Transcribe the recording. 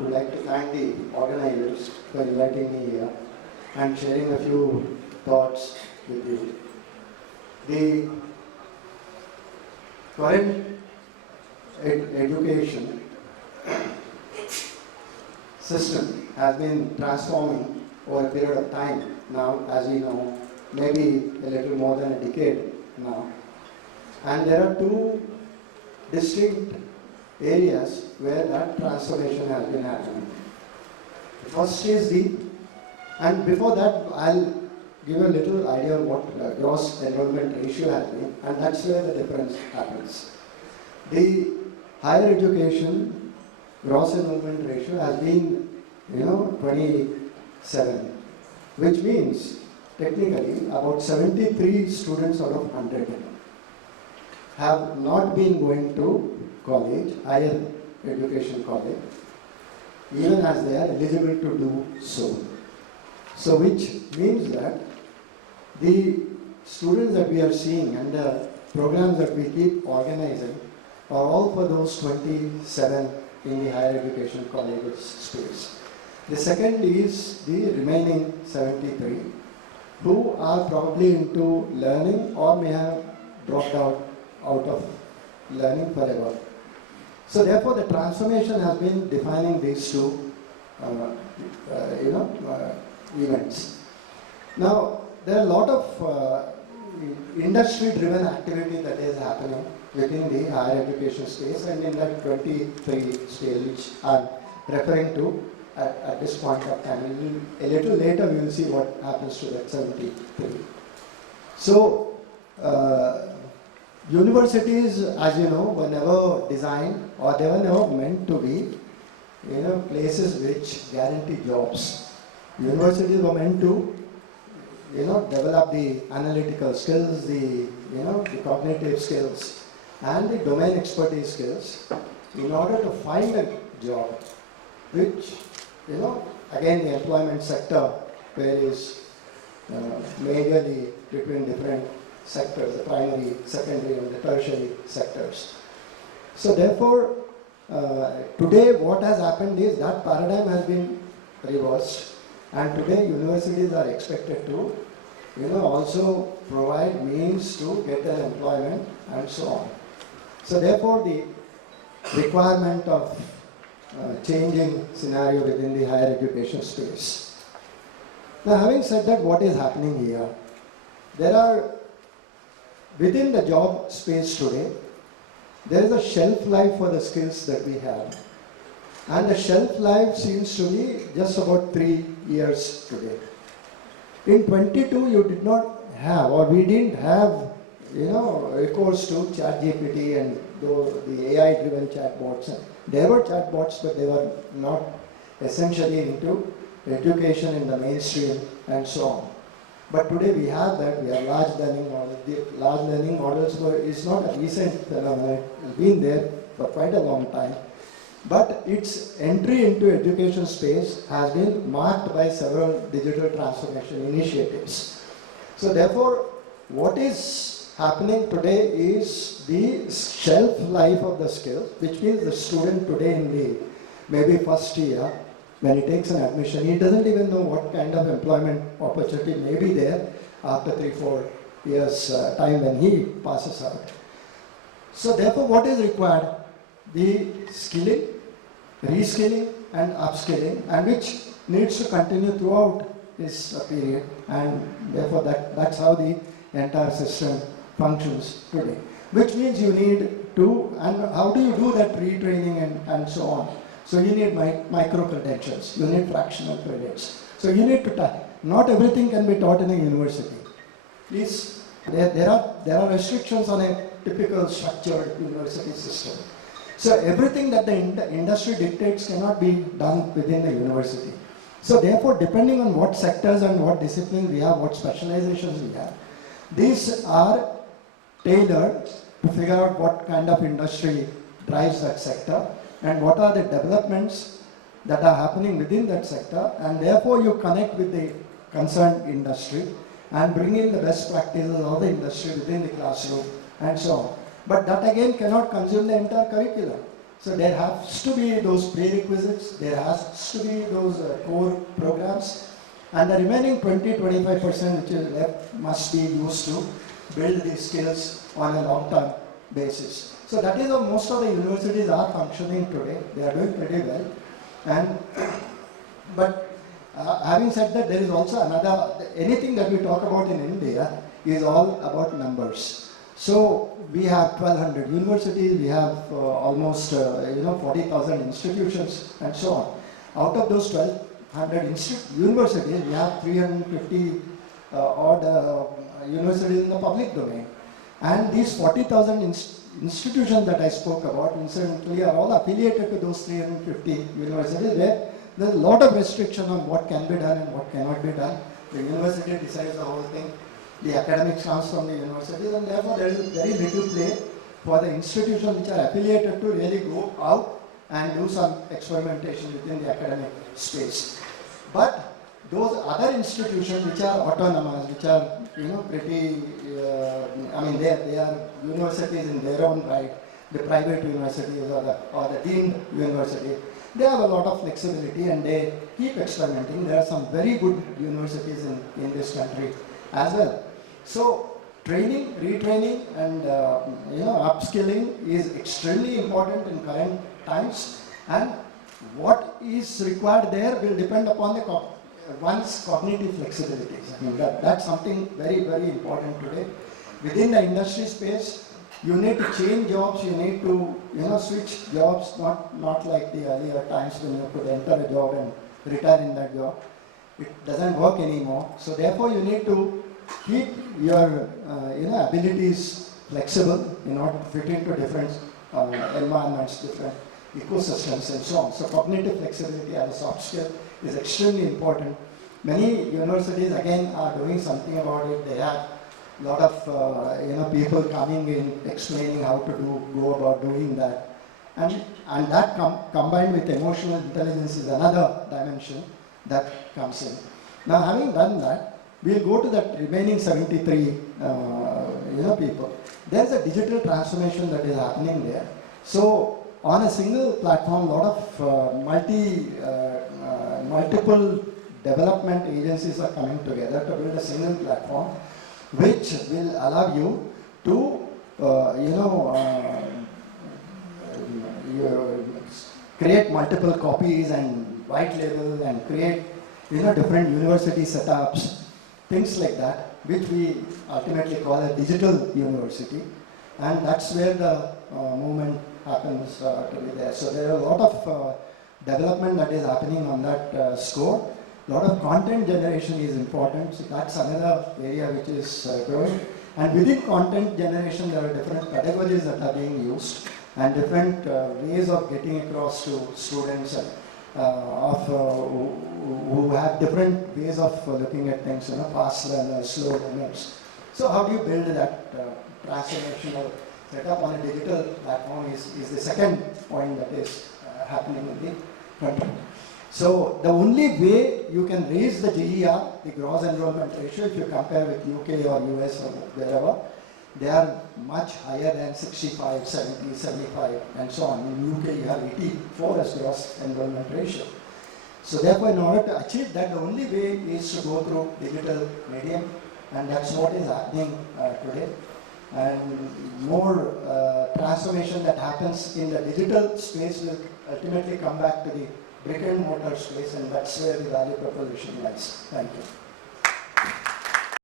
would like to thank the organizers for inviting me here and sharing a few thoughts with you. The current education system has been transforming over a period of time now, as we know, maybe a little more than a decade now. And there are two distinct areas where that transformation has been happening. First is and before that I'll give you a little idea of what gross enrollment ratio has been, and that's where the difference happens. The higher education gross enrollment ratio has been, 27, which means technically about 73 students out of 100 have not been going to college, higher education college, even as they are eligible to do so. So which means that the students that we are seeing and the programs that we keep organizing are all for those 27 in the higher education colleges space. The second is the remaining 73 who are probably into learning or may have dropped out of learning forever. So therefore the transformation has been defining these two events. Now there are a lot of industry-driven activity that is happening within the higher education space, and in that 23 scale which I'm referring to at this point of time. A little later we will see what happens to that 73. So universities, as you know, were never designed, or they were never meant to be, places which guarantee jobs. Universities were meant to, develop the analytical skills, the cognitive skills, and the domain expertise skills in order to find a job, which, again the employment sector varies majorly between different sectors, the primary, secondary, and the tertiary sectors. So therefore, today what has happened is that paradigm has been reversed, and today universities are expected to, also provide means to get an employment and so on. So therefore, the requirement of changing scenario within the higher education space. Now, having said that, what is happening here? There are, within the job space today, there is a shelf life for the skills that we have. And the shelf life seems to be just about 3 years today. In 22, you did not have, or we didn't have, recourse to ChatGPT and the AI-driven chatbots. There were chatbots, but they were not essentially into education in the mainstream and so on. But today we have that. We have large learning models. The large learning models is not a recent phenomenon. It's been there for quite a long time. But its entry into education space has been marked by several digital transformation initiatives. So therefore, what is happening today is the shelf life of the skills, which means the student today in the maybe first year, when he takes an admission, he doesn't even know what kind of employment opportunity may be there after 3-4 years time when he passes out. So therefore, what is required? The skilling, reskilling and upskilling, and which needs to continue throughout this period, and therefore that's how the entire system functions today. Which means you need to, and how do you do that retraining and so on? So you need micro credentials, you need fractional credits. So you need to not everything can be taught in a university. Please, there are restrictions on a typical structured university system. So everything that the industry dictates cannot be done within the university. So therefore, depending on what sectors and what disciplines we have, what specializations we have, these are tailored to figure out what kind of industry drives that sector and what are the developments that are happening within that sector, and therefore you connect with the concerned industry and bring in the best practices of the industry within the classroom and so on. But that again cannot consume the entire curriculum. So there has to be those prerequisites, there has to be those core programs, and the remaining 20-25% which is left must be used to build these skills on a long-term basis. So that is how most of the universities are functioning today. They are doing pretty well. And but having said that, there is also another, anything that we talk about in India is all about numbers. So we have 1,200 universities, we have almost 40,000 institutions and so on. Out of those 1,200 universities, we have 350 odd universities in the public domain. And these 40,000 institutions that I spoke about, incidentally, are all affiliated to those 350 universities where there's a lot of restriction on what can be done and what cannot be done. The university decides the whole thing. The academics comes from the universities, and therefore there is very little play for the institutions which are affiliated to really go out and do some experimentation within the academic space. But those other institutions which are autonomous, which are pretty, they are universities in their own right, the private universities or the deemed university, they have a lot of flexibility and they keep experimenting. There are some very good universities in this country as well. So training, retraining and upskilling is extremely important in current times, and what is required there will depend upon the one's cognitive flexibilities. I mean, that's something very, very important today. Within the industry space, you need to change jobs, you need to switch jobs, not like the earlier times when you could enter a job and retire in that job. It doesn't work anymore. So therefore you need to keep your abilities flexible in order to fit into different environments, different ecosystems and so on. So cognitive flexibility as a soft skill is extremely important. Many universities again are doing something about it. They have a lot of people coming in explaining how to go about doing that, and that combined with emotional intelligence is another dimension that comes in. Now, having done that, we'll go to that remaining 73 people. There's a digital transformation that is happening there. So on a single platform, a lot of multiple development agencies are coming together to build a single platform which will allow you to create multiple copies and white label and create different university setups, things like that, which we ultimately call a digital university, and that's where the movement happens to be there. So there are a lot of development that is happening on that score. A lot of content generation is important, so that's another area which is growing. And within content generation, there are different pedagogies that are being used and different ways of getting across to students and, who have different ways of looking at things, fast learners, slow learners. So how do you build that transformational setup on a digital platform is the second point that is happening in the country. So the only way you can raise the GER, the gross enrollment ratio, if you compare with UK or US or wherever, they are much higher than 65, 70, 75 and so on. In UK you have 84 as gross enrollment ratio. So therefore in order to achieve that, the only way is to go through digital medium, and that's what is happening today. And more transformation that happens in the digital space will ultimately come back to the brick and mortar space, and that's where the value proposition lies. Thank you.